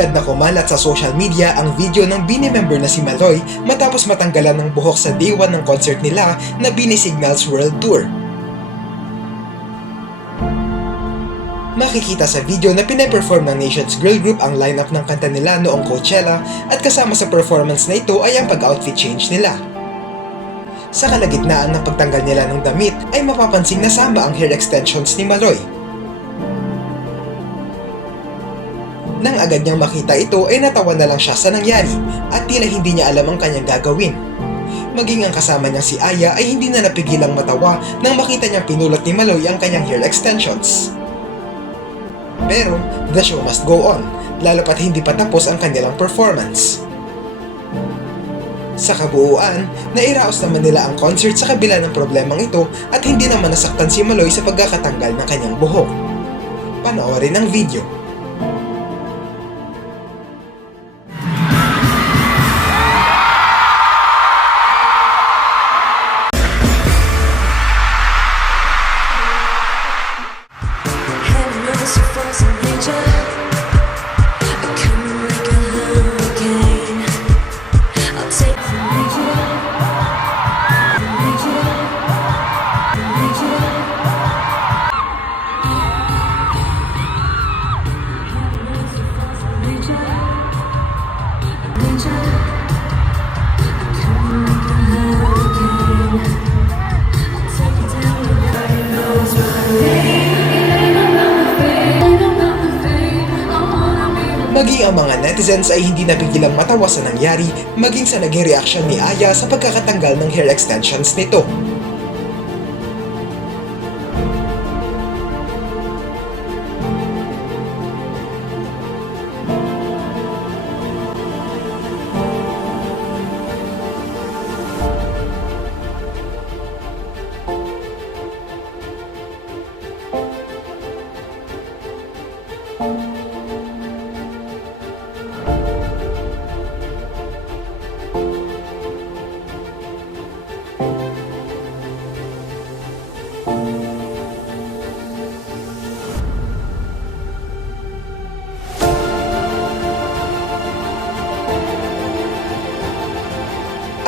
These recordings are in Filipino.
Agad na kumalat sa social media ang video ng BINI member na si Maloy matapos matanggalan ng buhok sa day 1 ng concert nila na BINI Signals World Tour. Makikita sa video na pinaperform ng Nations Girl Group ang lineup ng kanta nila noong Coachella at kasama sa performance na ito ay ang pag-outfit change nila. Sa kalagitnaan ng pagtanggal nila ng damit ay mapapansing nasama ang hair extensions ni Maloy. Nang agad niyang makita ito ay natawa na lang siya sa nangyari at tila hindi niya alam ang kanyang gagawin. Maging ang kasama niyang si Aya ay hindi na napigilang matawa nang makita niyang pinulot ni Maloy ang kanyang hair extensions. Pero the show must go on, lalo pat hindi pa tapos ang kanilang performance. Sa kabuuan, nairaos naman nila ang concert sa kabila ng problemang ito at hindi naman nasaktan si Maloy sa pagkakatanggal ng kanyang buhok. Panoorin ang video. Maging ang mga netizens ay hindi napigilang matawa sa nangyari, maging sa naging reaksyon ni Aya sa pagkakatanggal ng hair extensions nito.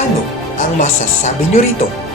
Ano ang masasabi nyo rito?